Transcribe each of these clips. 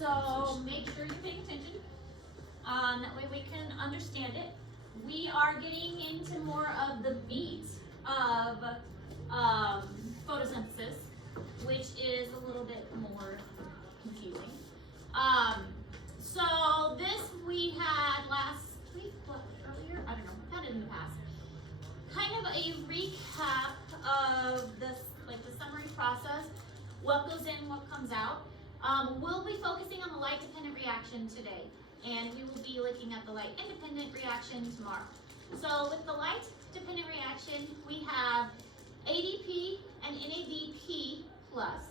So make sure you're paying attention. That way we can understand it. We are getting into more of the meat of photosynthesis, which is a little bit more confusing. So this we had last week, earlier? I don't know, we've had it in the past. Kind of a recap of this, like the summary process, what goes in, what comes out. We'll be focusing on the light-dependent reaction today, and we will be looking at the light-independent reaction tomorrow. So with the light-dependent reaction, we have ADP and NADP plus,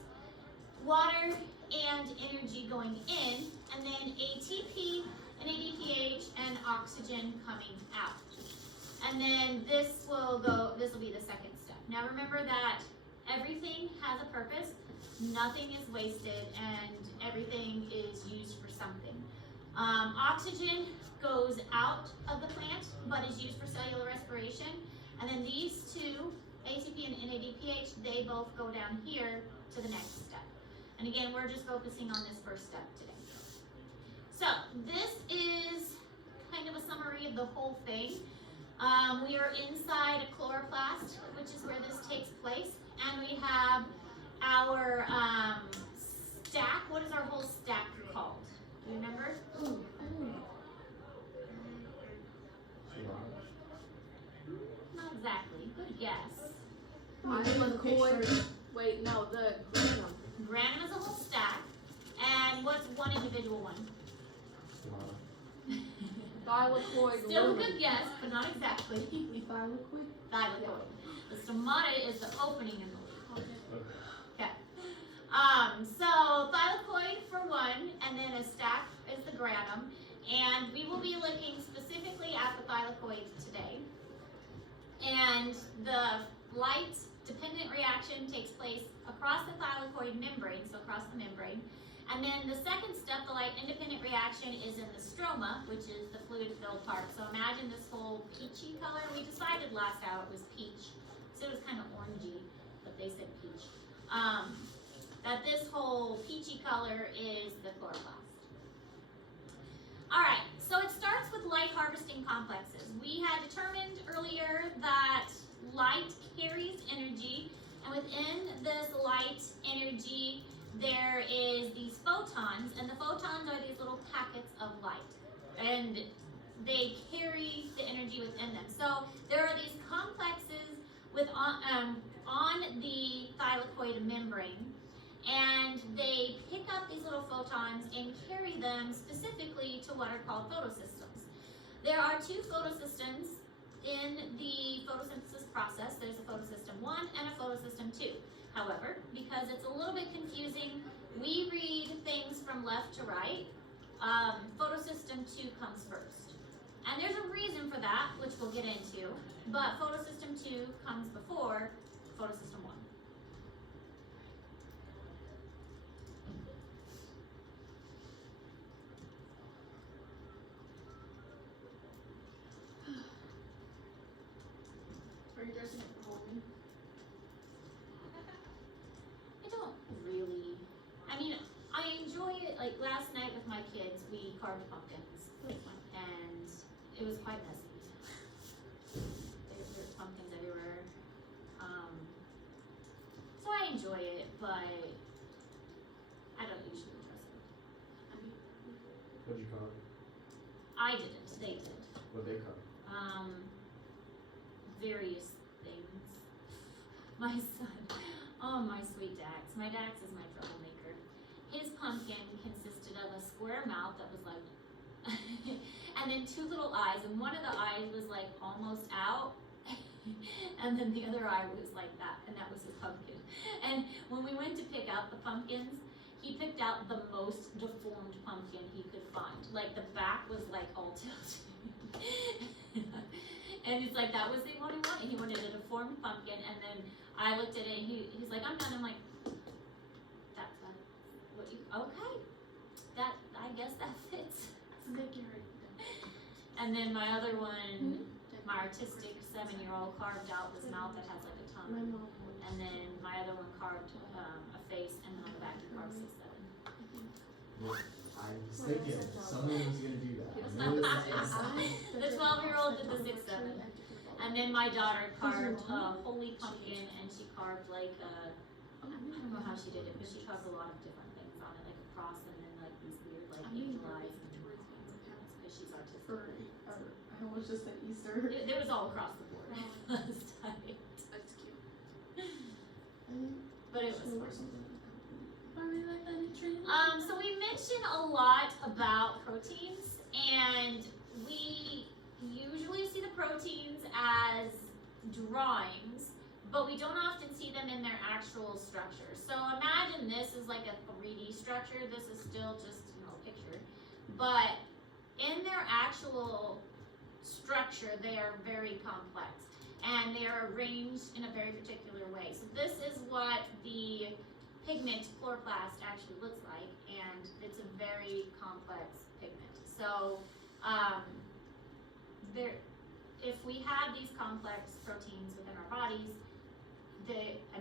water and energy going in, and then ATP and ADPH and oxygen coming out. And then this will be the second step. Now remember that everything has a purpose, nothing is wasted, and everything is used for something. Oxygen goes out of the plant, but is used for cellular respiration. And then these two, ATP and NADPH, they both go down here to the next step. And again, we're just focusing on this first step today. So this is kind of a summary of the whole thing. We are inside a chloroplast, which is where this takes place. And we have our stack. What is our whole stack called? Do you remember? Not exactly. Good guess. Wait, no, the granum. Granum is a whole stack. And what's one individual one? Thylakoid. Still a good guess, but not exactly. Thylakoid? Thylakoid. The stomata is the opening in the leaf. Okay. So thylakoid for one, and then a stack is the granum. And we will be looking specifically at the thylakoid today. And the light-dependent reaction takes place across the thylakoid membrane, so across the membrane. And then the second step, the light-independent reaction, is in the stroma, which is the fluid-filled part. So imagine this whole peachy color. We decided last hour it was peach. So it was kind of orangey, but they said peach. That this whole peachy color is the chloroplast. All right, so it starts with light harvesting complexes. We had determined earlier that light carries energy, and within this light energy, there is these photons, and the photons are these little packets of light, and they carry the energy within them. So there are these complexes on the thylakoid membrane, and they pick up these little photons and carry them specifically to what are called photosystems. There are two photosystems in the photosynthesis process. There's a photosystem 1 and a photosystem 2. However, because it's a little bit confusing, we read things from left to right. Photosystem 2 comes first. And there's a reason for that, which we'll get into, but photosystem 2 comes before photosystem 1. Are you dressing up for Halloween? I don't really. I mean, I enjoy it. Like last night with my kids, we carved pumpkins, and it was quite messy. There's pumpkins everywhere. So I enjoy it, but I don't usually dress up. What'd you carve? I didn't. They did. What'd they carve? Various things. My son, oh my sweet Dax. My Dax is my troublemaker. His pumpkin consisted of a square mouth that was like, and then two little eyes, and one of the eyes was like almost out, and then the other eye was like that, and that was his pumpkin. And when we went to pick out the pumpkins, he picked out the most deformed pumpkin he could find. Like the back was like all tilted. And it's like, that was the one he wanted. He wanted a deformed pumpkin, and then I looked at it, and he's like, I'm done. I'm like, that's what you, okay. That, I guess that fits. And then my other one, my artistic 7-year-old carved out this mouth that has like a tongue. And then my other one carved a face, and then on the back he carved 6'7". I was thinking someone was gonna do that. I knew it was inside. The 12-year-old did the 6-7. And then my daughter carved a holy pumpkin, and she carved like a, I don't know how she did it, but she carved a lot of different things on it, like a cross and then like these weird like angel eyes and because she's autistic. I almost just said Easter. There was all across the board last time. That's cute. But it was fun. I really like that tree. So we mention a lot about proteins, and we usually see the proteins as drawings, but we don't often see them in their actual structure. So imagine this is like a 3D structure. This is still just, a picture. But in their actual structure, they are very complex, and they are arranged in a very particular way. So this is what the pigment chloroplast actually looks like, and it's a very complex pigment. So if we have these complex proteins within our bodies,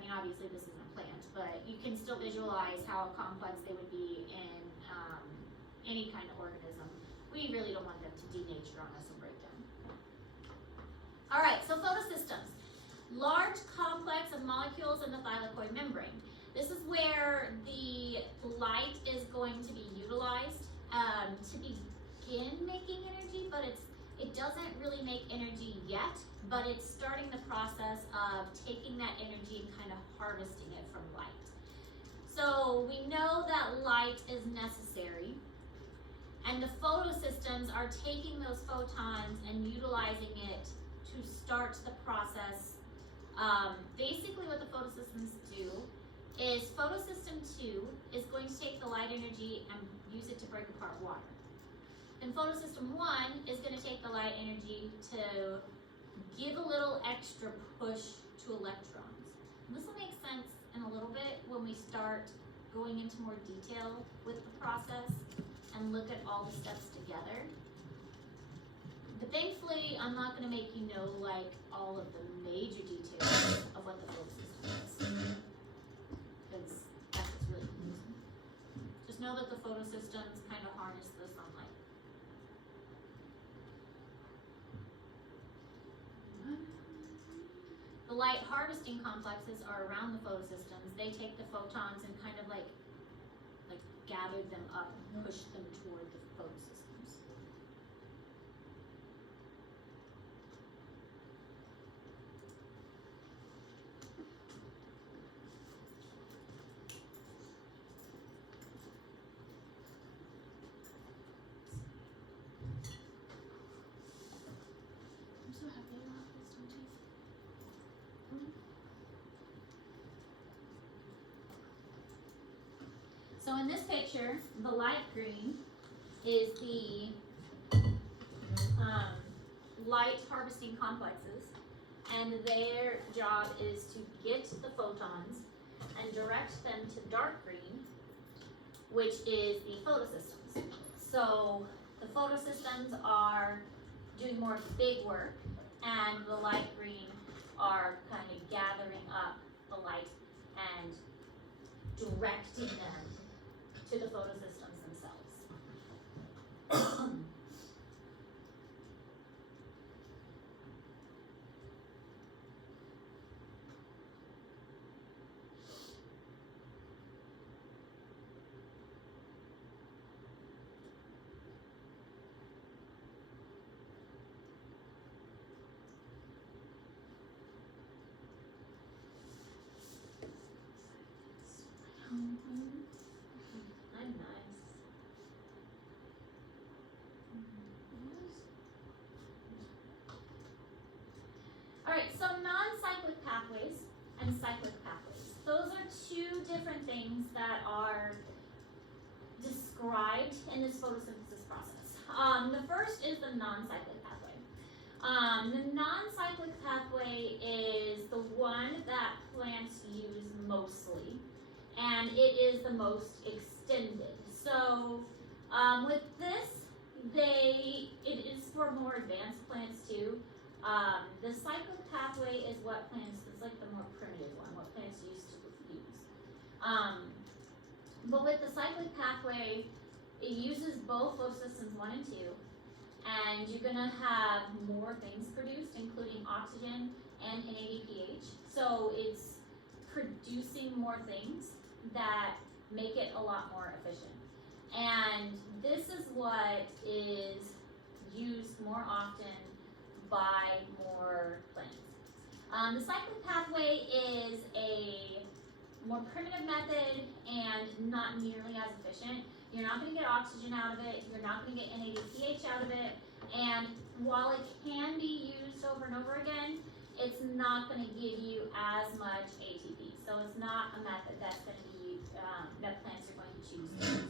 obviously this isn't a plant, but you can still visualize how complex they would be in any kind of organism. We really don't want them to denature on us and break down. All right, so photosystems. Large complex of molecules in the thylakoid membrane. This is where the light is going to be utilized to begin making energy, but it doesn't really make energy yet, but it's starting the process of taking that energy and kind of harvesting it from light. So we know that light is necessary, and the photosystems are taking those photons and utilizing it to start the process. Basically what the photosystems do is photosystem 2 is going to take the light energy and use it to break apart water. Then photosystem 1 is going to take the light energy to give a little extra push to electrons. And this will make sense in a little bit when we start going into more detail with the process and look at all the steps together. But thankfully, I'm not going to make you know like all of the major details of what the photosystem is, because that's what's really confusing. Just know that the photosystems kind of harness the sunlight. The light harvesting complexes are around the photosystems. They take the photons and kind of like gather them up and push them toward the photosystems. I'm so happy I have wisdom teeth. So in this picture, the light green is the light harvesting complexes, and their job is to get the photons and direct them to dark green, which is the photosystems. So the photosystems are doing more of the big work, and the light green are kind of gathering up the light and directing them to the photosystems themselves. I'm nice. Alright, so non-cyclic pathways and cyclic pathways. Those are two different things that are described in this photosynthesis process. The first is the non-cyclic pathway. The non-cyclic pathway is the one that plants use mostly, and it is the most extended. So with this, it is for more advanced plants too. The cyclic pathway is what plants, it's like the more primitive one, what plants used to use. But with the cyclic pathway, it uses both photosystems 1 and 2, and you're gonna have more things produced, including oxygen and NADPH. So it's producing more things that make it a lot more efficient. And this is what is used more often by more plants. The cyclic pathway is a more primitive method and not nearly as efficient. You're not going to get oxygen out of it, you're not going to get NADPH out of it, and while it can be used over and over again, it's not going to give you as much ATP. So it's not a method that's going to be, that plants are going to choose to use as much.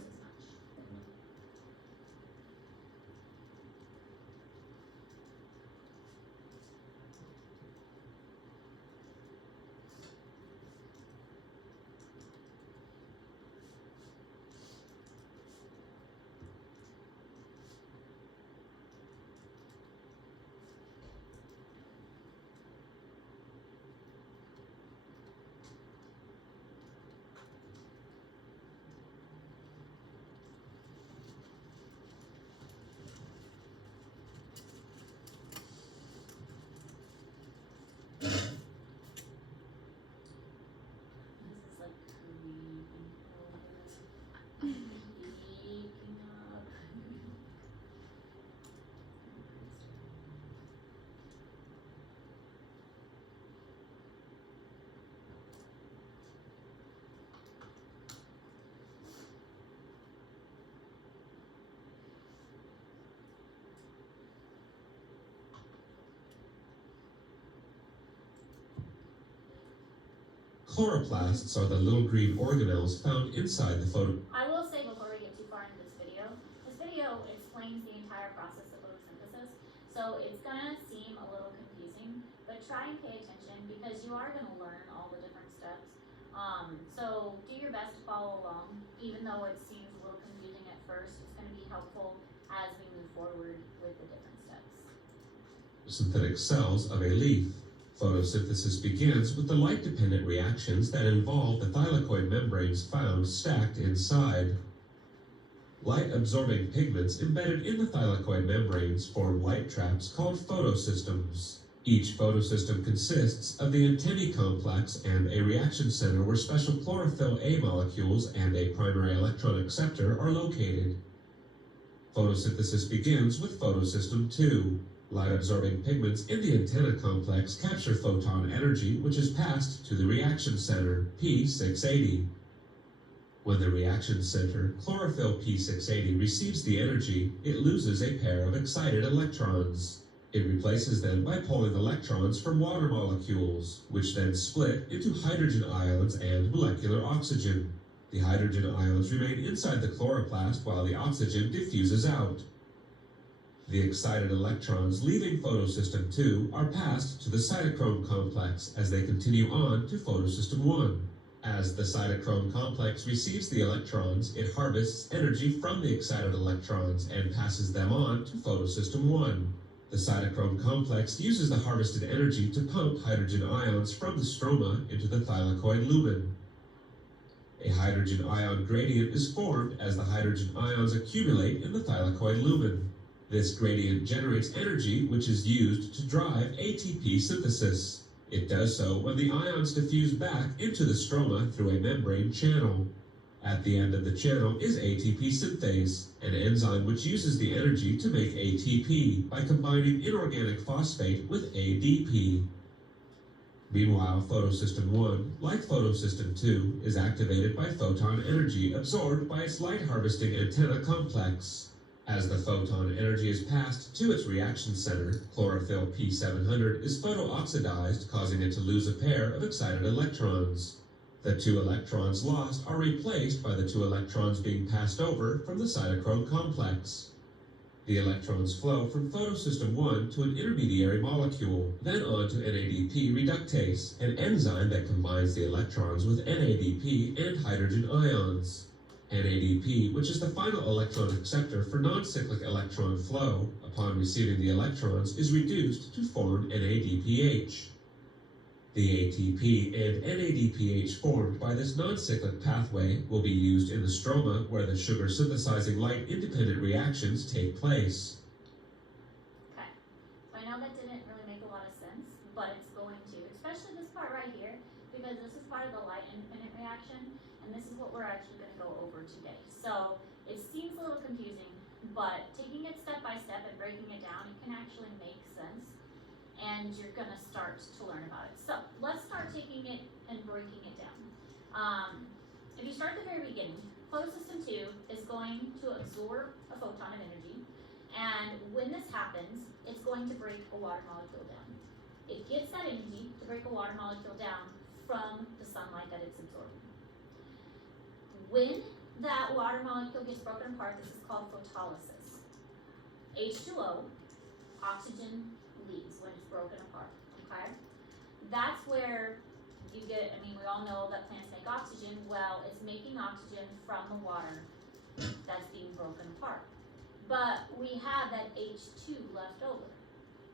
Chloroplasts are the little green organelles found inside the photo. I will say before we get too far into this video explains the entire process of photosynthesis. So it's gonna seem a little confusing, but try and pay attention because you are gonna learn all the different steps. So do your best to follow along, even though it seems a little confusing at first. It's gonna be helpful as we move forward with the different steps. Synthetic cells of a leaf. Photosynthesis begins with the light-dependent reactions that involve the thylakoid membranes found stacked inside. Light-absorbing pigments embedded in the thylakoid membranes form light traps called photosystems. Each photosystem consists of the antennae complex and a reaction center where special chlorophyll A molecules and a primary electron acceptor are located. Photosynthesis begins with photosystem 2. Light-absorbing pigments in the antenna complex capture photon energy, which is passed to the reaction center, P680. When the reaction center, chlorophyll P680, receives the energy, it loses a pair of excited electrons. It replaces them by pulling electrons from water molecules, which then split into hydrogen ions and molecular oxygen. The hydrogen ions remain inside the chloroplast while the oxygen diffuses out. The excited electrons leaving photosystem 2 are passed to the cytochrome complex as they continue on to photosystem 1. As the cytochrome complex receives the electrons, it harvests energy from the excited electrons and passes them on to photosystem 1. The cytochrome complex uses the harvested energy to pump hydrogen ions from the stroma into the thylakoid lumen. A hydrogen ion gradient is formed as the hydrogen ions accumulate in the thylakoid lumen. This gradient generates energy which is used to drive ATP synthesis. It does so when the ions diffuse back into the stroma through a membrane channel. At the end of the channel is ATP synthase, an enzyme which uses the energy to make ATP by combining inorganic phosphate with ADP. Meanwhile, photosystem 1, like photosystem 2, is activated by photon energy absorbed by its light-harvesting antenna complex. As the photon energy is passed to its reaction center, chlorophyll P700 is photooxidized, causing it to lose a pair of excited electrons. The 2 electrons lost are replaced by the 2 electrons being passed over from the cytochrome complex. The electrons flow from photosystem 1 to an intermediary molecule, then on to NADP reductase, an enzyme that combines the electrons with NADP and hydrogen ions. NADP, which is the final electron acceptor for non-cyclic electron flow, upon receiving the electrons is reduced to form NADPH. The ATP and NADPH formed by this non-cyclic pathway will be used in the stroma where the sugar synthesizing light-independent reactions take place. Okay, so I know that didn't really make a lot of sense, but it's going to, especially this part right here, because this is part of the light-independent reaction, and this is what we're actually going to go over today. So it seems a little confusing, but taking it step by step and breaking it down, it can actually make sense, and you're going to start to learn about it. So let's start taking it and breaking it down. If you start at the very beginning, photosystem 2 is going to absorb a photon of energy, and when this happens, it's going to break a water molecule down. It gets that energy to break a water molecule down from the sunlight that it's absorbing. When that water molecule gets broken apart, this is called photolysis. H2O, oxygen leaves when it's broken apart, okay? That's where you get, I mean, we all know that plants make oxygen. Well, it's making oxygen from the water that's being broken apart. But we have that H2 left over.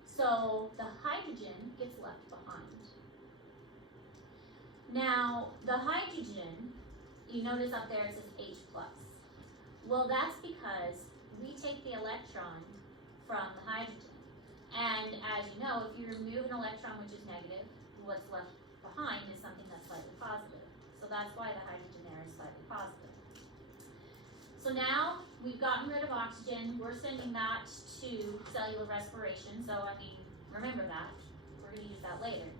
So the hydrogen gets left behind. Now, the hydrogen, you notice up there it says H+. Well, that's because we take the electron from the hydrogen. And as you know, if you remove an electron which is negative, what's left behind is something that's slightly positive. So that's why the hydrogen there is slightly positive. So now we've gotten rid of oxygen. We're sending that to cellular respiration. So I mean, remember that. We're going to use that later.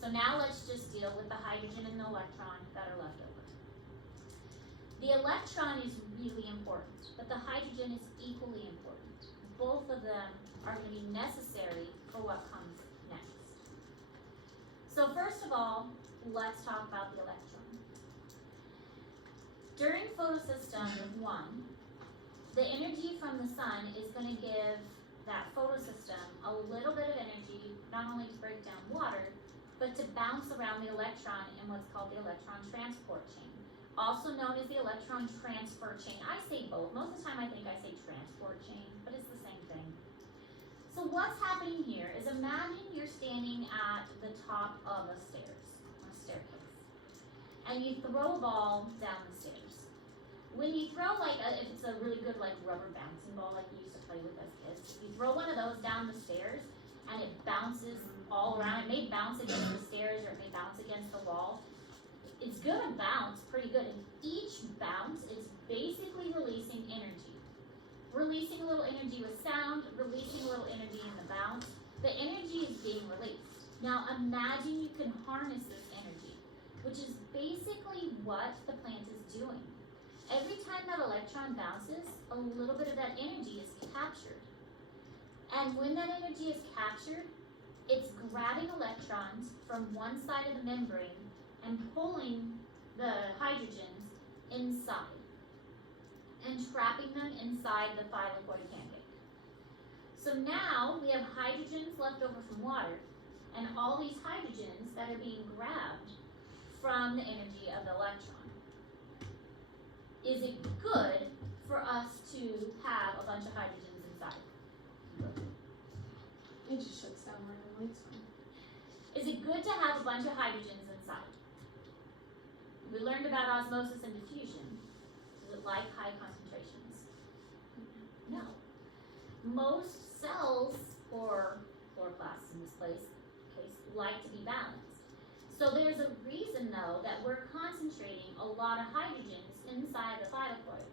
So now let's just deal with the hydrogen and the electron that are left over. The electron is really important, but the hydrogen is equally important. Both of them are going to be necessary for what comes next. So first of all, let's talk about the electron. During photosystem 1, the energy from the sun is going to give that photosystem a little bit of energy, not only to break down water, but to bounce around the electron in what's called the electron transport chain, also known as the electron transfer chain. I say both. Most of the time I think I say transport chain, but it's the same thing. So what's happening here is imagine you're standing at the top of a staircase, and you throw a ball down the stairs. When you throw if it's a really good rubber bouncing ball like you used to play with as kids, you throw one of those down the stairs and it bounces all around. It may bounce against the stairs or it may bounce against the wall. It's gonna bounce pretty good, and each bounce is basically releasing energy. Releasing a little energy with sound, releasing a little energy in the bounce. The energy is being released. Now imagine you can harness this energy, which is basically what the plant is doing. Every time that electron bounces, a little bit of that energy is captured. And when that energy is captured, it's grabbing electrons from one side of the membrane and pulling the hydrogens inside and trapping them inside the thylakoid pancake. So now we have hydrogens left over from water, and all these hydrogens that are being grabbed from the energy of the electron. Is it good for us to have a bunch of hydrogens inside? It just shuts down randomly. It's fine. Is it good to have a bunch of hydrogens inside? We learned about osmosis and diffusion. Does it like high concentrations? No. Most cells, or chloroplasts in this case, like to be balanced. So there's a reason, though, that we're concentrating a lot of hydrogens inside the thylakoid.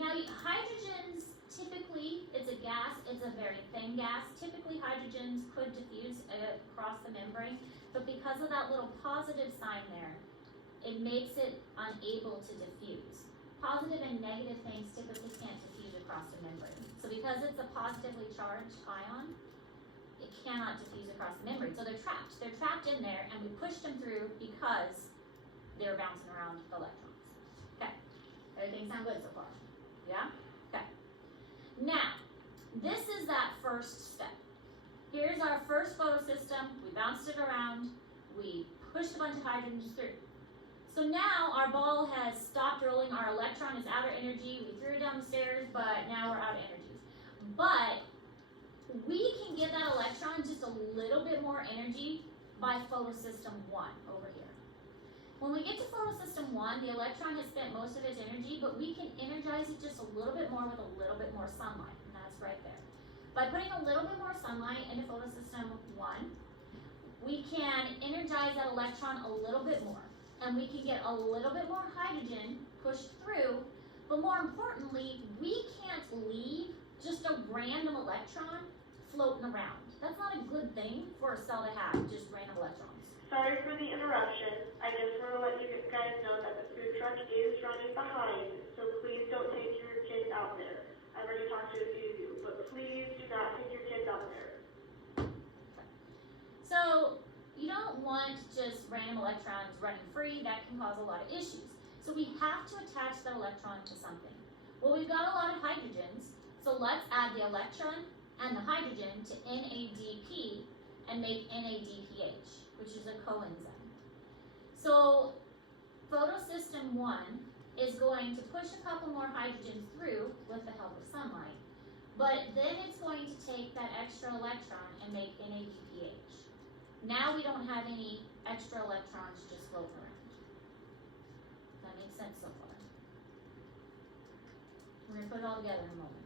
Now, hydrogens, typically, it's a gas, it's a very thin gas. Typically, hydrogens could diffuse across the membrane, but because of that little positive sign there, it makes it unable to diffuse. Positive and negative things typically can't diffuse across the membrane. So because it's a positively charged ion, it cannot diffuse across the membrane. So they're trapped. They're trapped in there, and we pushed them through because they're bouncing around the electrons. Okay. Everything sound good so far? Yeah? Okay. Now, this is that first step. Here's our first photosystem. We bounced it around. We pushed a bunch of hydrogens through. So now our ball has stopped rolling. Our electron is out of energy. We threw it down the stairs, but now we're out of energy. But we can give that electron just a little bit more energy by photosystem 1 over here. When we get to photosystem 1, the electron has spent most of its energy, but we can energize it just a little bit more with a little bit more sunlight, and that's right there. By putting a little bit more sunlight into photosystem 1, we can energize that electron a little bit more, and we can get a little bit more hydrogen pushed through, but more importantly, we can't leave just a random electron floating around. That's not a good thing for a cell to have, just random electrons. Sorry for the interruption. I just want to let you guys know that the food truck is running behind, so please don't take your kids out there. I've already talked to a few of you, but please do not take your kids out there. So you don't want just random electrons running free. That can cause a lot of issues. So we have to attach that electron to something. Well, we've got a lot of hydrogens, so let's add the electron and the hydrogen to NADP and make NADPH, which is a coenzyme. So photosystem 1 is going to push a couple more hydrogens through with the help of sunlight, but then it's going to take that extra electron and make NADPH. Now we don't have any extra electrons just floating around. That makes sense so far. We're going to put it all together in a moment.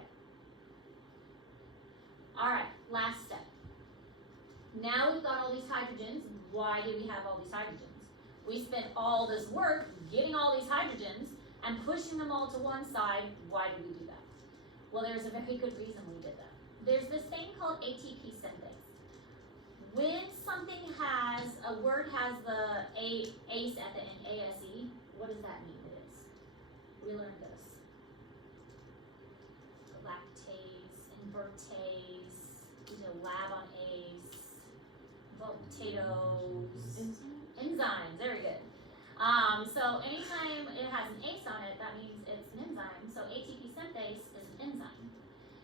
Okay. Alright, last step. Now we've got all these hydrogens. Why do we have all these hydrogens? We spent all this work getting all these hydrogens and pushing them all to one side. Why did we do that? Well, there's a very good reason we did that. There's this thing called ATP synthase. When something has, a word has the ACE at the end, ASE, what does that mean it is? We learned this. Lactase, invertase, we did a lab on ACE, potatoes, enzymes, very good. So anytime it has an ACE on it, that means it's an enzyme. So ATP synthase is an enzyme.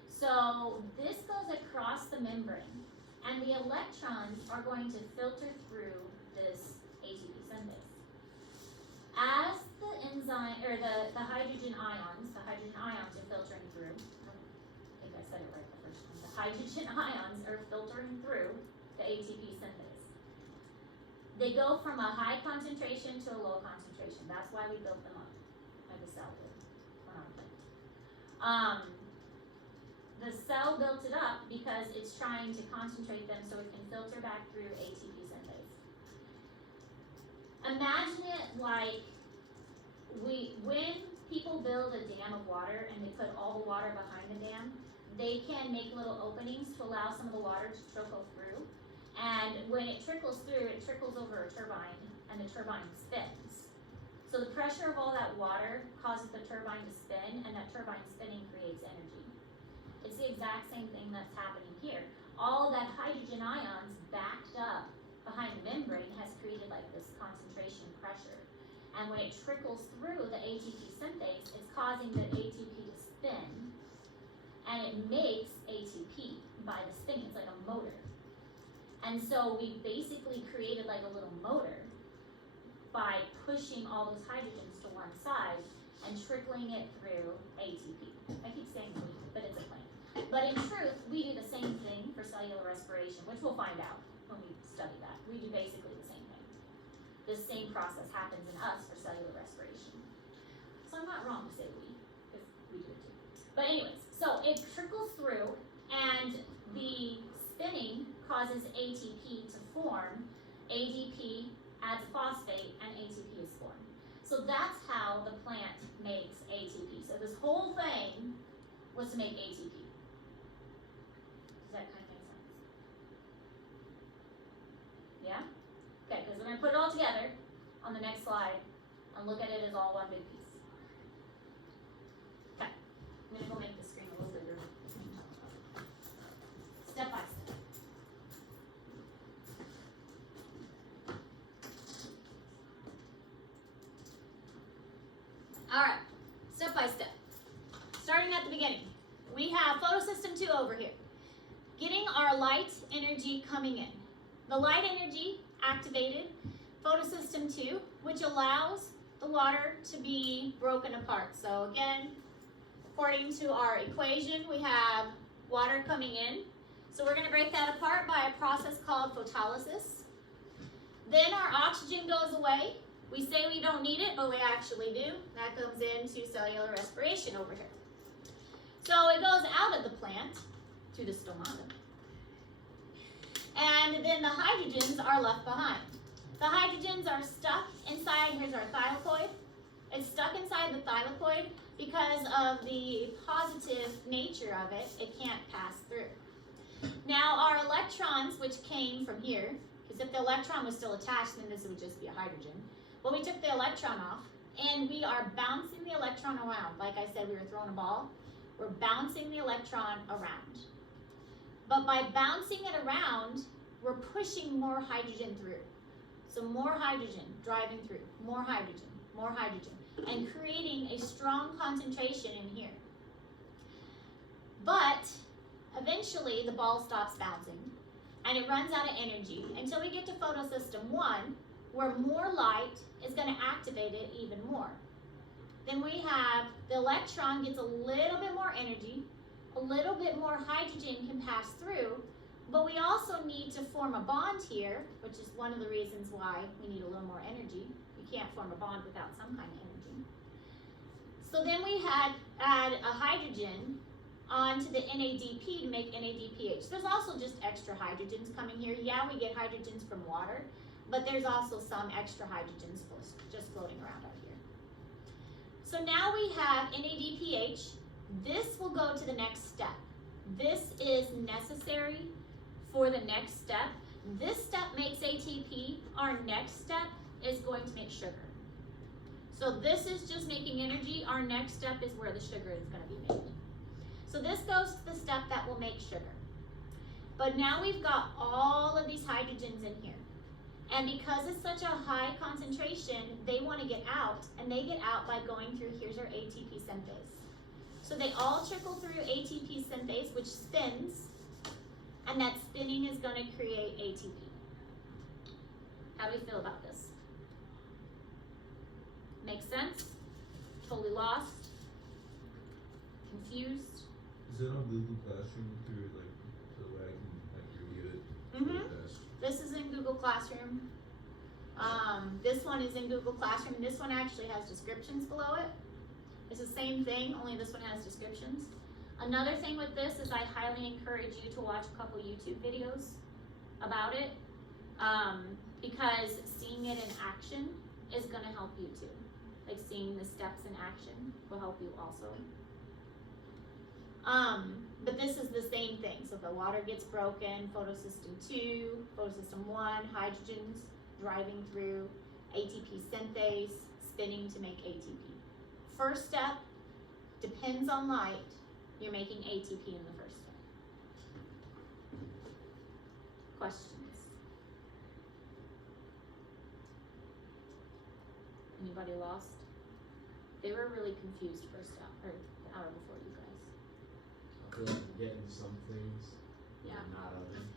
So this goes across the membrane, and the electrons are going to filter through this ATP synthase. As the enzyme, or the hydrogen ions are filtering through, I think I said it right the first time, the hydrogen ions are filtering through the ATP synthase. They go from a high concentration to a low concentration. That's why we built them up, like the cell did on our plant. The cell built it up because it's trying to concentrate them so it can filter back through ATP synthase. Imagine it like when people build a dam of water and they put all the water behind the dam, they can make little openings to allow some of the water to trickle through. And when it trickles through, it trickles over a turbine, and the turbine spins. So the pressure of all that water causes the turbine to spin, and that turbine spinning creates energy. It's the exact same thing that's happening here. All of that hydrogen ions backed up behind the membrane has created like this concentration pressure. And when it trickles through the ATP synthase, it's causing the ATP to spin, and it makes ATP by the spinning. It's like a motor. And so we basically created like a little motor by pushing all those hydrogens to one side and trickling it through ATP. I keep saying we, but it's a plant. But in truth, we do the same thing for cellular respiration, which we'll find out when we study that. We do basically the same thing. The same process happens in us for cellular respiration. So I'm not wrong to say we, because we do it too. But anyways, so it trickles through, and the spinning causes ATP to form, ADP adds phosphate, and ATP is formed. So that's how the plant makes ATP. So this whole thing was to make ATP. Does that kind of make sense? Yeah? Okay, because we're going to put it all together on the next slide and look at it as all one big piece. Okay, I'm going to go make the screen a little bigger. Step by step. Alright, step by step. Starting at the beginning, we have photosystem 2 over here. Getting our light energy coming in. The light energy activated photosystem 2, which allows the water to be broken apart. So again, according to our equation, we have water coming in. So we're gonna break that apart by a process called photolysis. Then our oxygen goes away. We say we don't need it, but we actually do. That comes into cellular respiration over here. So it goes out of the plant to the stomata. And then the hydrogens are left behind. The hydrogens are stuck inside, here's our thylakoid. It's stuck inside the thylakoid because of the positive nature of it. It can't pass through. Now our electrons, which came from here, because if the electron was still attached, then this would just be a hydrogen. But we took the electron off, and we are bouncing the electron around. Like I said, we were throwing a ball. We're bouncing the electron around. But by bouncing it around, we're pushing more hydrogen through. So more hydrogen driving through, more hydrogen, and creating a strong concentration in here. But eventually the ball stops bouncing and it runs out of energy until we get to photosystem 1, where more light is going to activate it even more. Then we have the electron gets a little bit more energy, a little bit more hydrogen can pass through, but we also need to form a bond here, which is one of the reasons why we need a little more energy. You can't form a bond without some kind of energy. So then we add a hydrogen onto the NADP to make NADPH. There's also just extra hydrogens coming here. Yeah, we get hydrogens from water, but there's also some extra hydrogens just floating around out here. So now we have NADPH. This will go to the next step. This is necessary for the next step. This step makes ATP. Our next step is going to make sugar. So this is just making energy. Our next step is where the sugar is going to be made. So this goes to the step that will make sugar. But now we've got all of these hydrogens in here. And because it's such a high concentration, they want to get out, and they get out by going through, here's our ATP synthase. So they all trickle through ATP synthase, which spins, and that spinning is going to create ATP. How do we feel about this? Make sense? Totally lost? Confused? Is it on Google Classroom through like so that I can review it? Mm-hmm. This is in Google Classroom. This one is in Google Classroom, and this one actually has descriptions below it. It's the same thing, only this one has descriptions. Another thing with this is I highly encourage you to watch a couple YouTube videos about it, because seeing it in action is going to help you too. Like seeing the steps in action will help you also. But this is the same thing. So the water gets broken, photosystem 2, photosystem 1, hydrogens driving through, ATP synthase, spinning to make ATP. First step depends on light. You're making ATP in the first step. Questions? Anybody lost? They were really confused first out, or the hour before you guys. I feel like I'm getting some things, Yeah. and not others.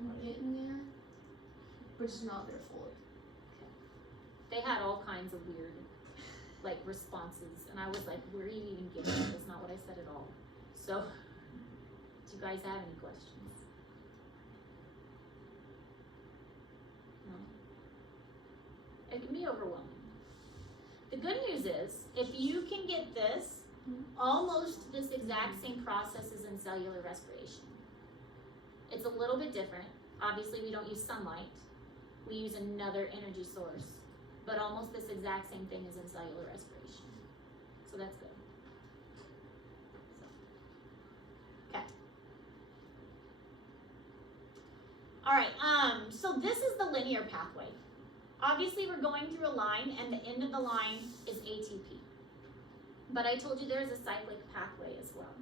I'm getting there, but it's not their fault. They had all kinds of weird, like, responses, and I was like, where are you even getting at? That's not what I said at all. So, do you guys have any questions? No? It can be overwhelming. The good news is, if you can get this, almost this exact same process is in cellular respiration. It's a little bit different. Obviously, we don't use sunlight. We use another energy source. But almost this exact same thing is in cellular respiration. So that's good. Okay. All right, so this is the linear pathway. Obviously, we're going through a line, and the end of the line is ATP. But I told you there's a cyclic pathway as well.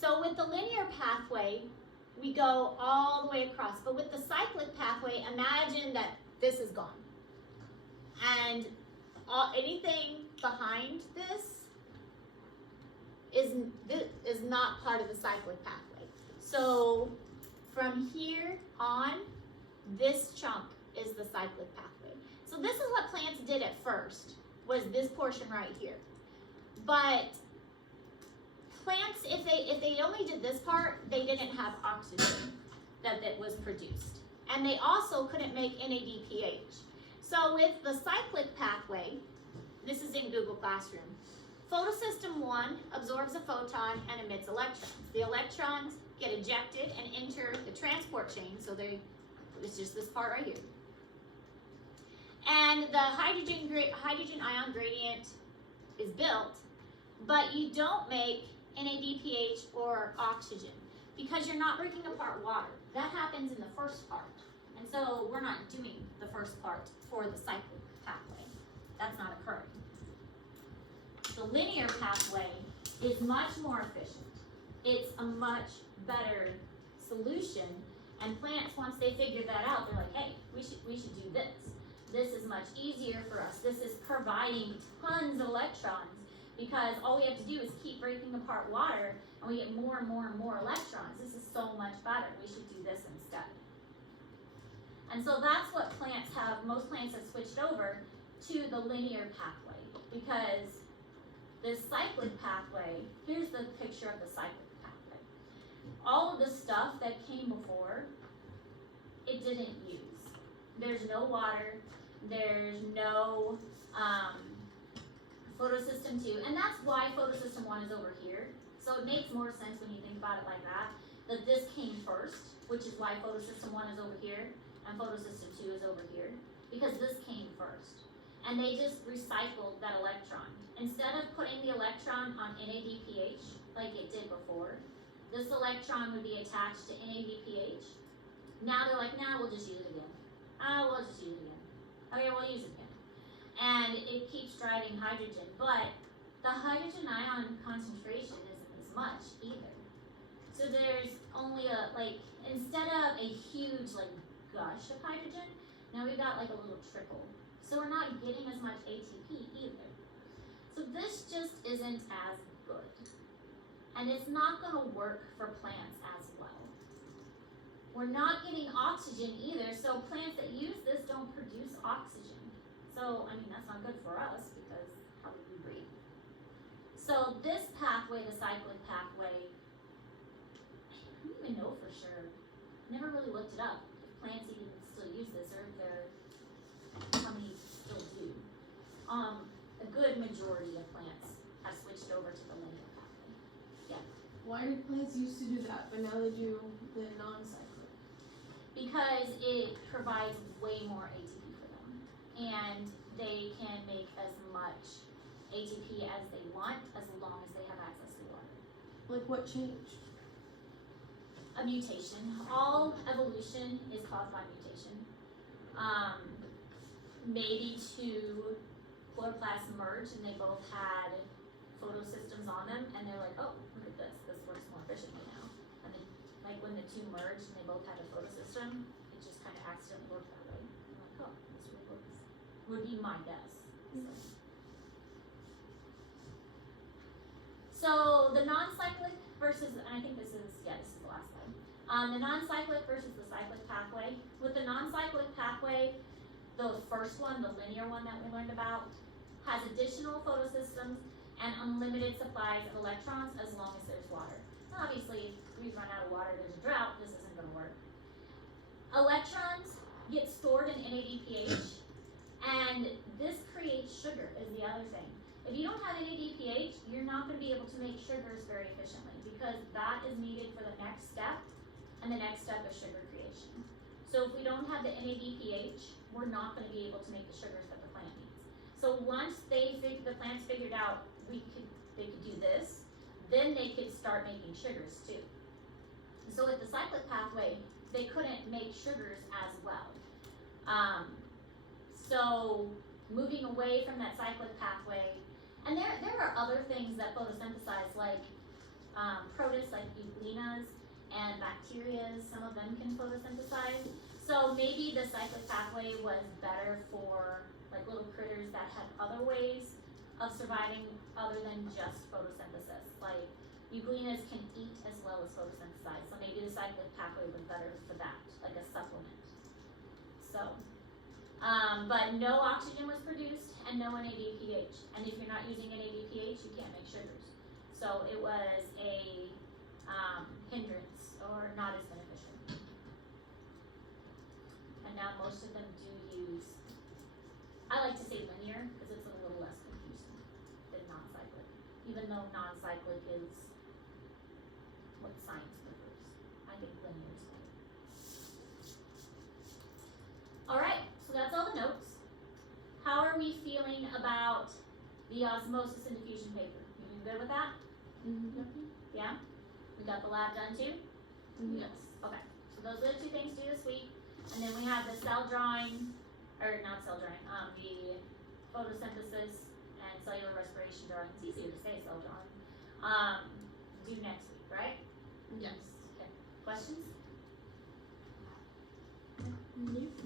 So with the linear pathway, we go all the way across. But with the cyclic pathway, imagine that this is gone. And anything behind this is not part of the cyclic pathway. So from here on, this chunk is the cyclic pathway. So this is what plants did at first, was this portion right here. But plants, if they only did this part, they didn't have oxygen that was produced. And they also couldn't make NADPH. So with the cyclic pathway, this is in Google Classroom, photosystem 1 absorbs a photon and emits electrons. The electrons get ejected and enter the transport chain, so it's just this part right here. And the hydrogen ion gradient is built, but you don't make NADPH or oxygen because you're not breaking apart water. That happens in the first part. And so we're not doing the first part for the cyclic pathway. That's not occurring. The linear pathway is much more efficient. It's a much better solution. And plants, once they figure that out, they're like, hey, we should do this. This is much easier for us. This is providing tons of electrons because all we have to do is keep breaking apart water and we get more and more and more electrons. This is so much better. We should do this instead. And so that's what most plants have switched over to the linear pathway because this cyclic pathway, here's the picture of the cyclic pathway. All of the stuff that came before, it didn't use. There's no water, there's no photosystem 2, and that's why photosystem 1 is over here. So it makes more sense when you think about it like that this came first, which is why photosystem 1 is over here, and photosystem 2 is over here, because this came first. And they just recycled that electron. Instead of putting the electron on NADPH, like it did before, this electron would be attached to NADPH. Now they're like, nah, we'll just use it again. We'll just use it again. Okay, we'll use it again. And it keeps driving hydrogen, but the hydrogen ion concentration isn't as much either. So there's only instead of a huge gush of hydrogen, now we've got a little trickle. So we're not getting as much ATP either. So this just isn't as good. And it's not gonna work for plants as well. We're not getting oxygen either, so plants that use this don't produce oxygen. So, that's not good for us because how would we breathe? So this pathway, the cyclic pathway, I don't even know for sure. Never really looked it up. If plants even still use this or how many still do. A good majority of plants have switched over to the linear pathway. Yeah. Why did plants used to do that, but now they do the non-cyclic? Because it provides way more ATP for them. And they can make as much ATP as they want as long as they have access to water. What changed? A mutation. All evolution is caused by mutation. Maybe two chloroplasts merged and they both had photosystems on them and they're like, oh, look at this works more efficiently now. And then when the two merged and they both had a photosystem, it just kind of accidentally worked that way. I'm like, oh, this really works. Would be my guess. So the non-cyclic versus, and I think this is the last slide. The non-cyclic versus the cyclic pathway. With the non-cyclic pathway, the first one, the linear one that we learned about, has additional photosystems and unlimited supplies of electrons as long as there's water. Now, obviously, if we run out of water, there's a drought, this isn't going to work. Electrons get stored in NADPH, and this creates sugar, is the other thing. If you don't have NADPH, you're not going to be able to make sugars very efficiently because that is needed for the next step, and the next step is sugar creation. So if we don't have the NADPH, we're not going to be able to make the sugars that the plant needs. So once the plants figured out they could do this, then they could start making sugars too. So with the cyclic pathway, they couldn't make sugars as well. So moving away from that cyclic pathway, and there are other things that photosynthesize, like protists, like euglenas and bacteria. Some of them can photosynthesize. So maybe the cyclic pathway was better for little critters that have other ways of surviving other than just photosynthesis. Like euglenas can eat as well as photosynthesize. So maybe the cyclic pathway was better for that, like a supplement. So, but no oxygen was produced and no NADPH. And if you're not using NADPH, you can't make sugars. So it was a, hindrance or not as beneficial. And now most of them do use, I like to say linear, because it's a little less confusing than non-cyclic, even though non-cyclic is what science prefers. I think linear is better. Alright, so that's all the notes. How are we feeling about the osmosis and diffusion paper? You good with that? Yeah? We got the lab done too? Yes. Okay, so those are the 2 things to do this week. And then we have the cell drawing, or not cell drawing, the photosynthesis and cellular respiration drawing. It's easier to say cell drawing. Due next week, right? Yes. Okay. Questions? Nope.